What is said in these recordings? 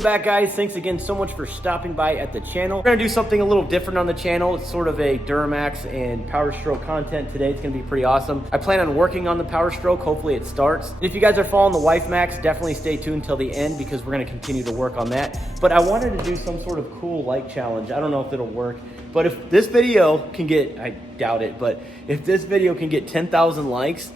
Welcome back, guys. Thanks again so much for stopping by at the channel. We're gonna do something a little different on the channel. It's sort of a Duramax and Powerstroke content today. It's gonna be pretty awesome. I plan on working on the Powerstroke. Hopefully it starts. And if you guys are following the Wife Max, definitely stay tuned till the end because we're gonna continue to work on that. But I wanted to do some sort of cool like challenge. I don't know if it'll work, but if this video can get, I doubt it, but if this video can get 10,000 likes,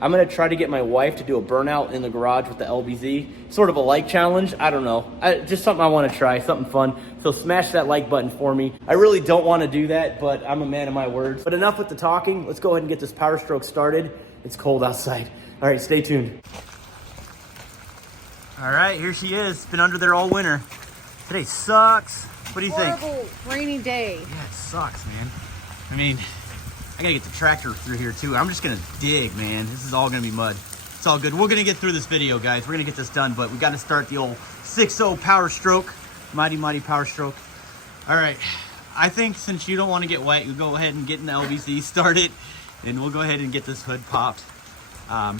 I'm gonna try to get my wife to do a burnout in the garage with the LBZ. Sort of a like challenge, I don't know. Just something I wanna try, something fun. So smash that like button for me. I really don't wanna do that, but I'm a man of my words. But enough with the talking, let's go ahead and get this Powerstroke started. It's cold outside. All right, stay tuned. All right, here she is. Been under there all winter. Today sucks. What do you think? Horrible rainy day. Yeah, it sucks, man. I mean, I gotta get the tractor through here too. I'm just gonna dig, man. This is all gonna be mud. It's all good. We're gonna get through this video, guys. We're gonna get this done, but we gotta start the old 6.0 Powerstroke. Mighty, mighty Powerstroke. All right, I think since you don't wanna get wet, you go ahead and get in the LBZ started, and we'll go ahead and get this hood popped. I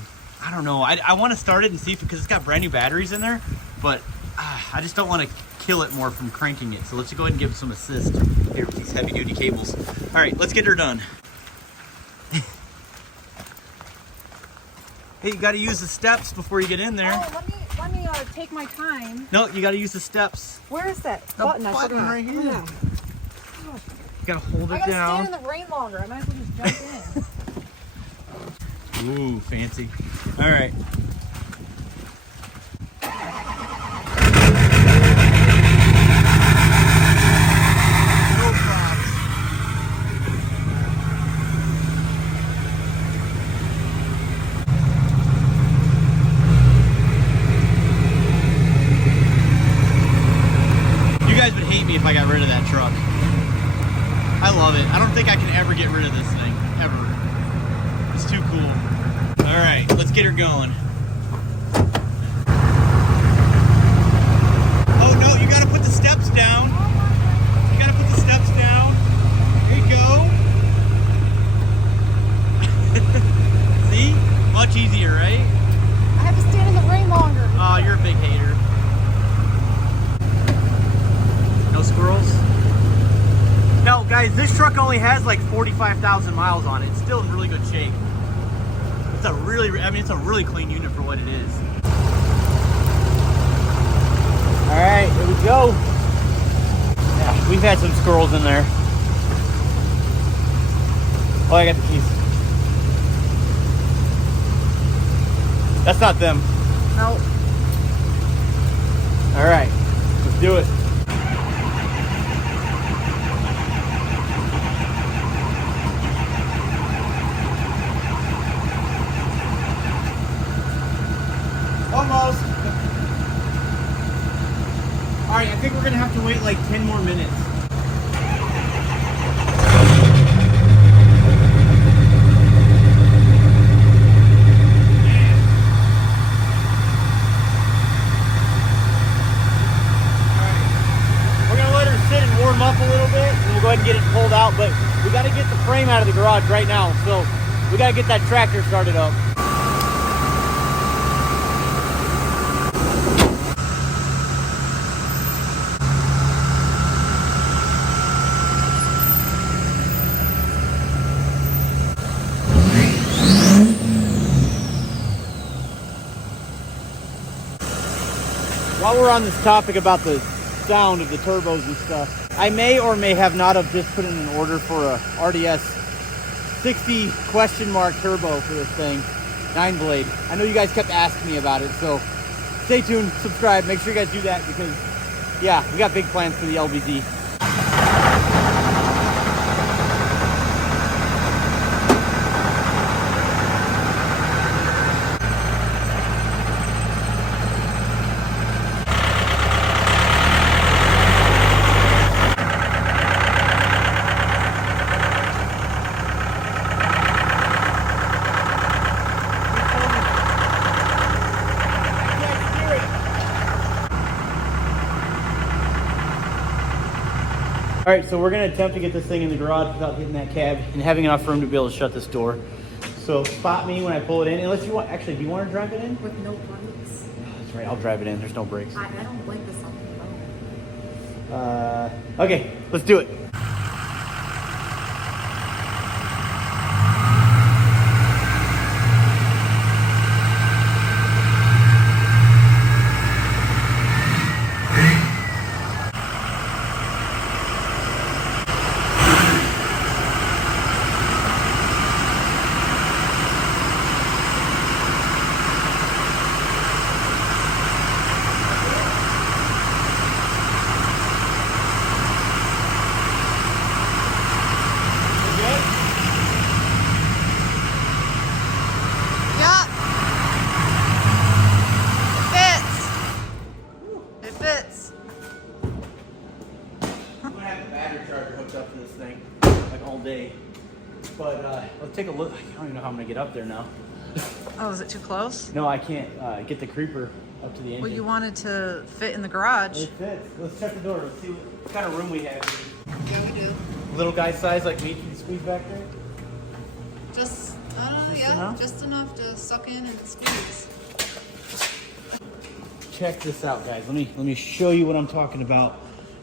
don't know, I wanna start it and see if, because it's got brand new batteries in there, but I just don't wanna kill it more from cranking it. So let's go ahead and give it some assist here with these heavy duty cables. All right, let's get her done. Hey, you got to use the steps before you get in there. Oh, let me take my time. No, you got to use the steps. Where is that button? The button right here. Yeah. You got to hold it down. I got to stand in the rain longer. I might as well just jump in. Ooh, fancy. All right. If I got rid of that truck. I love it. I don't think I can ever get rid of this thing, ever. It's too cool. All right, let's get her going. Oh no, you gotta put the steps down. You gotta put the steps down. There you go. See? Much easier, right? I have to stand in the rain longer. Oh, you're a big hater. No squirrels? No, guys, this truck only has like 45,000 miles on it. It's still in really good shape. It's a really, it's a really clean unit for what it is. All right, here we go. Yeah, we've had some squirrels in there. Oh, I got the keys. That's not them. No. All right, let's do it. Almost. All right, I think we're gonna have to wait like 10 more minutes. We're gonna let her sit and warm up a little bit, and we'll go ahead and get it pulled out, but we gotta get the frame out of the garage right now, so we gotta get that tractor started up. While we're on this topic about the sound of the turbos and stuff, I may or may have not have just put in an order for a RDS 60 question mark turbo for this thing, 9-blade. I know you guys kept asking me about it, so stay tuned, subscribe, make sure you guys do that because, yeah, we got big plans for the LBZ. All right, so we're gonna attempt to get this thing in the garage without hitting that cab and having enough room to be able to shut this door. So spot me when I pull it in, unless you want, actually, do you want to drive it in? With no brakes. That's right, I'll drive it in, there's no brakes. I don't like this on. Okay, let's do it. Up to this thing like all day, but let's take a look. I don't even know how I'm gonna get up there now. Oh, is it too close? No, I can't get the creeper up to the engine. Well, you wanted to fit in the garage. It fits. Let's check the door. Let's see what kind of room we have here. Yeah, we do. Little guy size like me can squeeze back there. Just, I don't know, Just yeah, enough? just enough to suck in and squeeze. Check this out, guys. Let me show you what I'm talking about.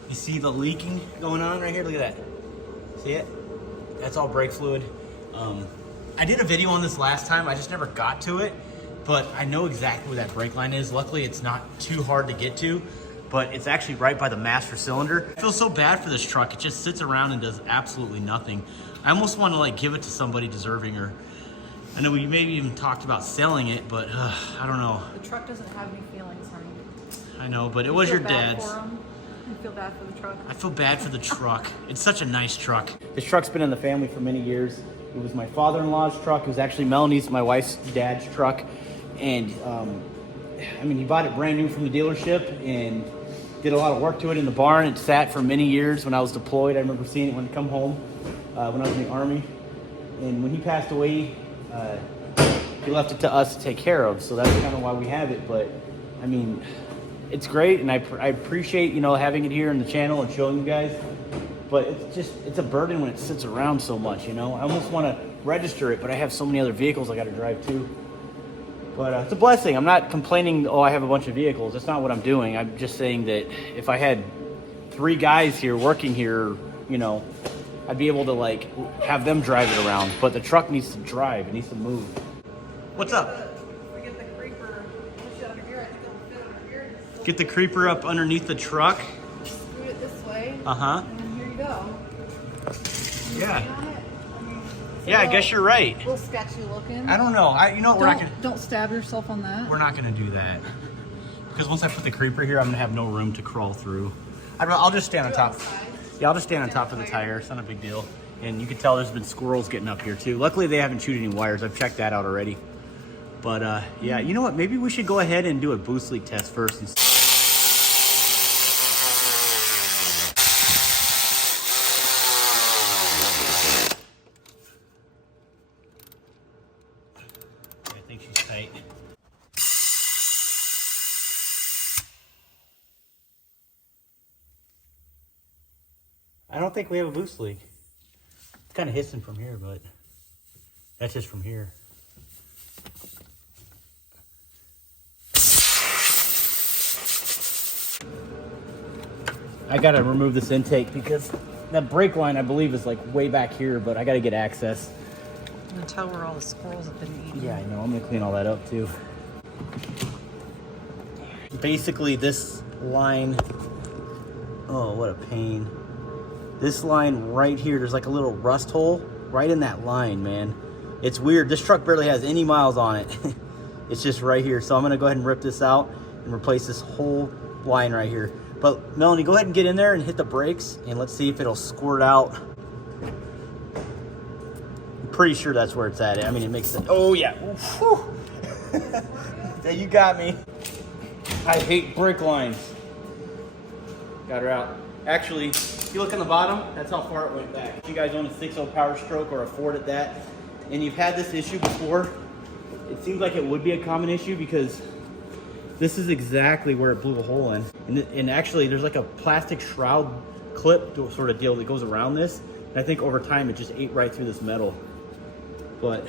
You see the leaking going on right here? Look at that. See it? That's all brake fluid. I did a video on this last time. I just never got to it, but I know exactly where that brake line is. Luckily, it's not too hard to get to, but it's actually right by the master cylinder. I feel so bad for this truck. It just sits around and does absolutely nothing. I almost want to like give it to somebody deserving, or I know we maybe even talked about selling it, but I don't know. The truck doesn't have any feelings, honey. I know, but it was your dad's. I feel bad for the truck. I feel bad for the truck. It's such a nice truck. This truck's been in the family for many years. It was my father-in-law's truck. It was actually Melanie's, my wife's dad's truck. And I mean, he bought it brand new from the dealership and did a lot of work to it in the barn. It sat for many years when I was deployed. I remember seeing it when I come home when I was in the Army. And when he passed away, he left it to us to take care of. So that's kind of why we have it. But I mean, it's great, and I appreciate, you know, having it here in the channel and showing you guys, but it's a burden when it sits around so much, you know. I almost want to register it, but I have so many other vehicles I got to drive too. But it's a blessing. I'm not complaining, oh, I have a bunch of vehicles. That's not what I'm doing. I'm just saying that if I had 3 guys here working here, you know, I'd be able to like have them drive it around, but the truck needs to drive. It needs to move. What's up? Get the creeper up underneath the truck. Scoot it this way. Uh-huh. And then here you go. Yeah. Yeah, I guess you're right. A little sketchy looking. I don't know. You know what, we're not gonna. Don't stab yourself on that. We're not gonna do that because once I put the creeper here, I'm gonna have no room to crawl through. I'll just stand on top. Yeah, I'll just stand on top of the tire. It's not a big deal. And you can tell there's been squirrels getting up here too. Luckily, they haven't chewed any wires. I've checked that out already. But yeah, you know what? Maybe we should go ahead and do a boost leak test first. I think she's tight. I don't think we have a boost leak. It's kind of hissing from here, but that's just from here. I gotta remove this intake because that brake line, I believe, is like way back here, but I gotta get access. You can tell where all the squirrels have been eating. Yeah, I know. I'm gonna clean all that up too. Basically, this line, oh, what a pain. This line right here, there's like a little rust hole right in that line, man. It's weird. This truck barely has any miles on it. It's just right here. So I'm gonna go ahead and rip this out and replace this whole line right here. But Melanie, go ahead and get in there and hit the brakes and let's see if it'll squirt out. I'm pretty sure that's where it's at. I mean, it makes sense. Oh yeah. Yeah, you got me. I hate brake lines. Got her out. Actually, if you look on the bottom, that's how far it went back. If you guys own a 6.0 Powerstroke or a Ford at that, and you've had this issue before, it seems like it would be a common issue because this is exactly where it blew a hole in. And actually, there's like a plastic shroud clip sort of deal that goes around this. And I think over time, it just ate right through this metal. But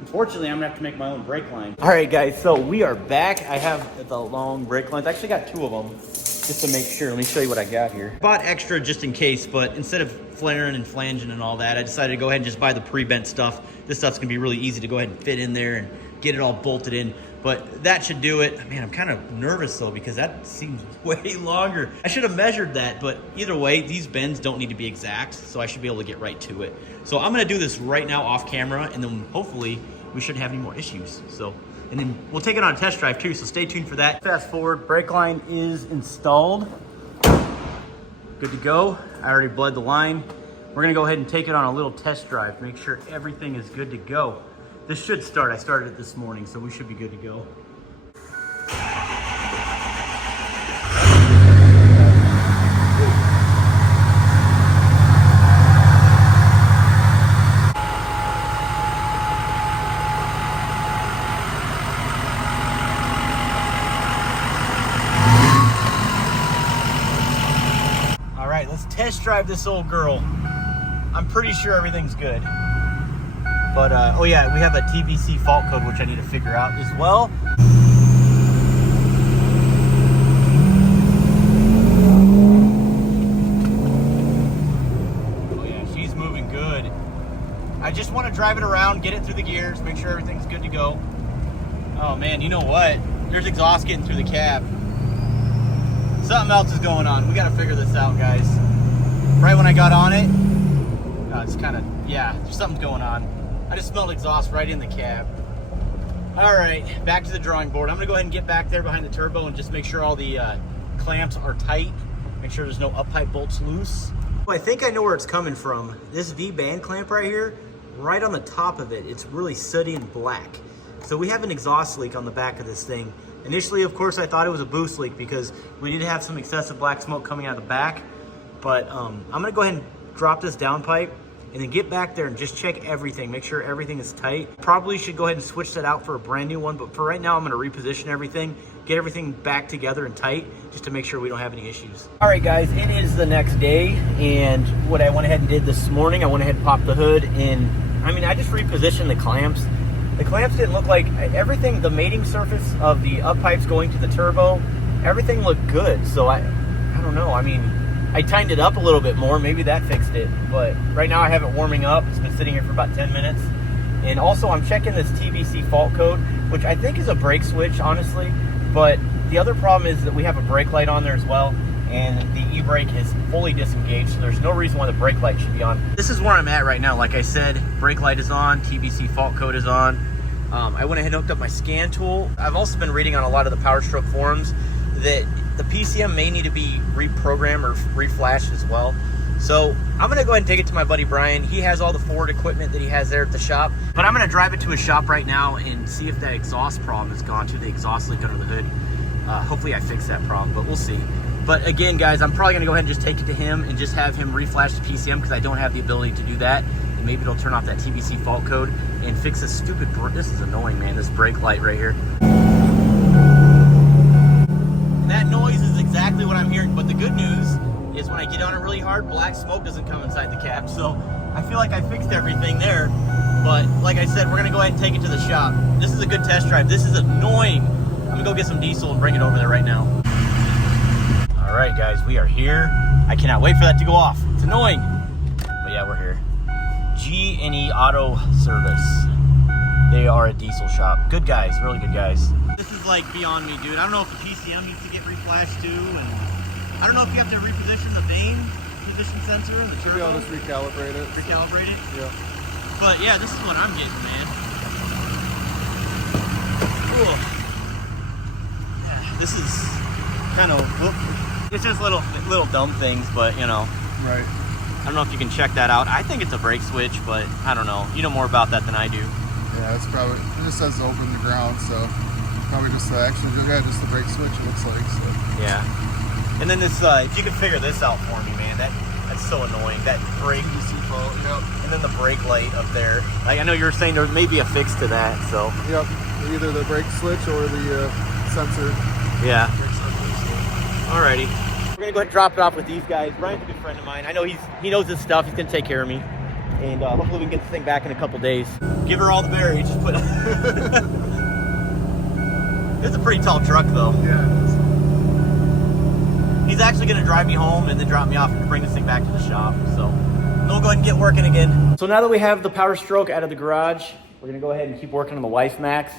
unfortunately, I'm gonna have to make my own brake line. All right, guys, so we are back. I have the long brake lines. I actually got 2 of them. just to make sure. Let me show you what I got here. Bought extra just in case, but instead of flaring and flanging and all that, I decided to go ahead and just buy the pre-bent stuff. This stuff's gonna be really easy to go ahead and fit in there and get it all bolted in. But that should do it. Man, I'm kind of nervous though, because that seems way longer. I should have measured that, but either way, these bends don't need to be exact, so I should be able to get right to it. So I'm gonna do this right now off camera, and then hopefully we shouldn't have any more issues. So, and then we'll take it on a test drive too, so stay tuned for that. Fast forward, brake line is installed. Good to go. I already bled the line. We're gonna go ahead and take it on a little test drive, make sure everything is good to go. This should start. I started it this morning, so we should be good to go. All right, let's test drive this old girl. I'm pretty sure everything's good. But, oh yeah, we have a TBC fault code, which I need to figure out as well. Oh yeah, she's moving good. I just want to drive it around, get it through the gears, make sure everything's good to go. Oh man, you know what? There's exhaust getting through the cab. Something else is going on. We got to figure this out, guys. Right when I got on it, it's kind of, yeah, something's going on. I just smelled exhaust right in the cab. All right, back to the drawing board. I'm gonna go ahead and get back there behind the turbo and just make sure all the clamps are tight. Make sure there's no up-pipe bolts loose. Well, I think I know where it's coming from. This V-band clamp right here, right on the top of it, it's really sooty and black. So we have an exhaust leak on the back of this thing. Initially, of course, I thought it was a boost leak because we did have some excessive black smoke coming out of the back. But I'm gonna go ahead and drop this downpipe and then get back there and just check everything, make sure everything is tight. Probably should go ahead and switch that out for a brand new one, but for right now, I'm gonna reposition everything, get everything back together and tight, just to make sure we don't have any issues. All right, guys, it is the next day, and what I went ahead and did this morning, I went ahead and popped the hood, and I just repositioned the clamps. The clamps didn't look like everything, the mating surface of the up pipes going to the turbo, everything looked good, so I don't know, I tightened it up a little bit more. Maybe that fixed it. But right now I have it warming up. It's been sitting here for about 10 minutes. And also I'm checking this TBC fault code, which I think is a brake switch, honestly. But the other problem is that we have a brake light on there as well. And the e-brake is fully disengaged. So there's no reason why the brake light should be on. This is where I'm at right now. Like I said, brake light is on. TBC fault code is on. I went ahead and hooked up my scan tool. I've also been reading on a lot of the Powerstroke forums that the PCM may need to be reprogrammed or reflashed as well. So I'm gonna go ahead and take it to my buddy Brian. He has all the Ford equipment that he has there at the shop, but I'm gonna drive it to his shop right now and see if that exhaust problem is gone to the exhaust leak under the hood. Hopefully I fix that problem, but we'll see. But again, guys, I'm probably gonna go ahead and just take it to him and just have him reflash the PCM because I don't have the ability to do that. And maybe it'll turn off that TBC fault code and fix this stupid, this is annoying, man, this brake light right here. That noise is exactly what I'm hearing, but the good news is when I get on it really hard, black smoke doesn't come inside the cab, so I feel like I fixed everything there. But like I said, we're gonna go ahead and take it to the shop. This is a good test drive. This is annoying. I'm gonna go get some diesel and bring it over there right now. All right, guys, we are here. I cannot wait for that to go off. It's annoying, but yeah, we're here. G&E Auto Service. They are a diesel shop. Good guys, really good guys. This is like beyond me, dude. I don't know if the PCM needs to get reflashed too, and I don't know if you have to reposition the vane position sensor and the turbo. Should be able to just recalibrate it. Recalibrate it? Yeah. But yeah, this is what I'm getting, man. Cool. Yeah, this is kind of, it's just little dumb things, but you know. Right. I don't know if you can check that out. I think it's a brake switch, but I don't know. You know more about that than I do. Yeah, it's probably, it just says open the ground, so probably just the actual, yeah, just the brake switch it looks like, so. Yeah. And then this, if you could figure this out for me, man, that's so annoying. That brake, Yep. and then the brake light up there. Like, I know you were saying there may be a fix to that, so. Yep, either the brake switch or the sensor. Yeah. Alrighty. We're gonna go ahead and drop it off with these guys. Brian's a good friend of mine. I know he knows his stuff. He's gonna take care of me. And hopefully we can get this thing back in a couple days. Give her all the berries. Just put It's a pretty tall truck though. Yeah, it is. He's actually gonna drive me home and then drop me off and bring this thing back to the shop. So we'll go ahead and get working again. So now that we have the Powerstroke out of the garage, we're gonna go ahead and keep working on the Wife Max.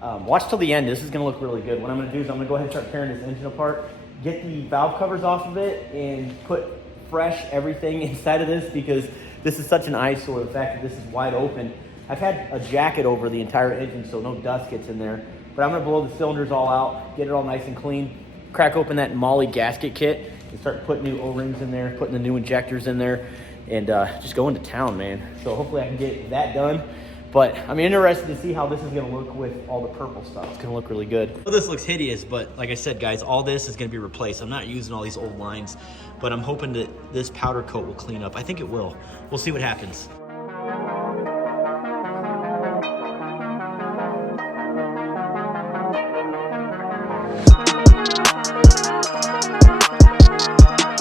Watch till the end. This is gonna look really good. What I'm gonna do is I'm gonna go ahead and start tearing this engine apart, get the valve covers off of it, and put fresh everything inside of this, because this is such an eyesore, the fact that this is wide open. I've had a jacket over the entire engine so no dust gets in there, but I'm gonna blow the cylinders all out, get it all nice and clean, crack open that Molly gasket kit, and start putting new O-rings in there, putting the new injectors in there, and just go into town, man. So hopefully I can get that done. But I'm interested to see how this is gonna look with all the purple stuff. It's gonna look really good. Well, this looks hideous, but like I said, guys, all this is gonna be replaced. I'm not using all these old lines, but I'm hoping that this powder coat will clean up. I think it will. We'll see what happens.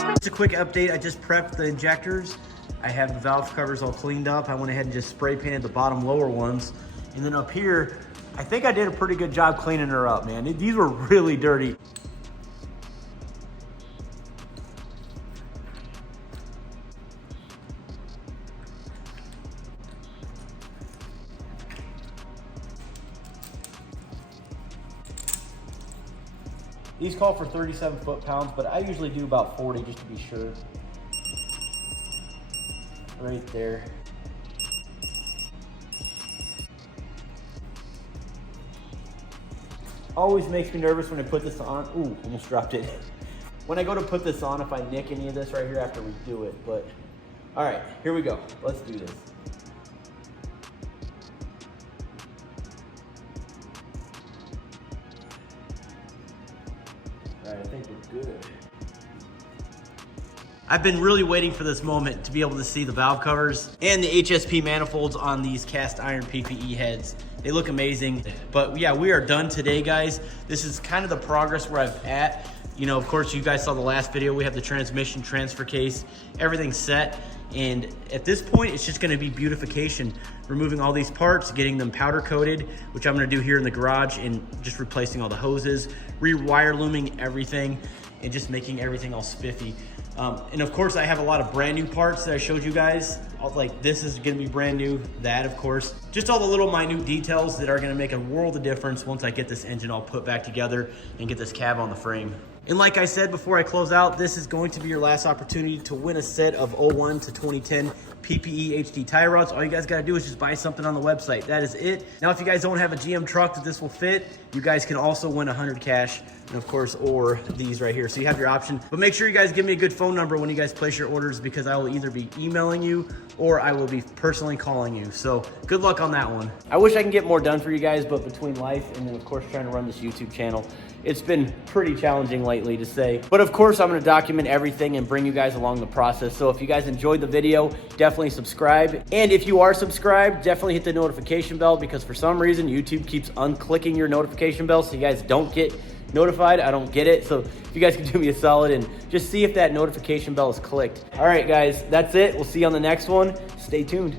Just a quick update. I just prepped the injectors. I have the valve covers all cleaned up. I went ahead and just spray painted the bottom lower ones. And then up here, I think I did a pretty good job cleaning her up, man. These were really dirty. These call for 37 foot-pounds, but I usually do about 40 just to be sure. Right there. Always makes me nervous when I put this on. Ooh, almost dropped it. When I go to put this on, if I nick any of this right here after we do it, but all right, here we go. Let's do this. All right, I think we're good. I've been really waiting for this moment to be able to see the valve covers and the HSP manifolds on these cast iron PPE heads. They look amazing. But yeah, we are done today, guys. This is kind of the progress where I'm at. You know, of course, you guys saw the last video. We have the transmission transfer case, everything's set. And at this point, it's just gonna be beautification, removing all these parts, getting them powder coated, which I'm gonna do here in the garage, and just replacing all the hoses, rewire looming everything, and just making everything all spiffy. And of course, I have a lot of brand new parts that I showed you guys. Like this is gonna be brand new, that of course. Just all the little minute details that are gonna make a world of difference once I get this engine all put back together and get this cab on the frame. And like I said before I close out, this is going to be your last opportunity to win a set of 01 to 2010 PPE HD tie rods. All you guys gotta do is just buy something on the website. That is it. Now, if you guys don't have a GM truck that this will fit, you guys can also win 100 cash, and of course, or these right here. So you have your option. But make sure you guys give me a good phone number when you guys place your orders, because I will either be emailing you or I will be personally calling you. So good luck on that one. I wish I can get more done for you guys, but between life and then of course trying to run this YouTube channel, it's been pretty challenging lately to say. But of course, I'm gonna document everything and bring you guys along the process. So if you guys enjoyed the video, definitely subscribe. And if you are subscribed, definitely hit the notification bell, because for some reason, YouTube keeps unclicking your notification bell so you guys don't get notified. I don't get it. So if you guys can do me a solid and just see if that notification bell is clicked. All right, guys, that's it. We'll see you on the next one. Stay tuned.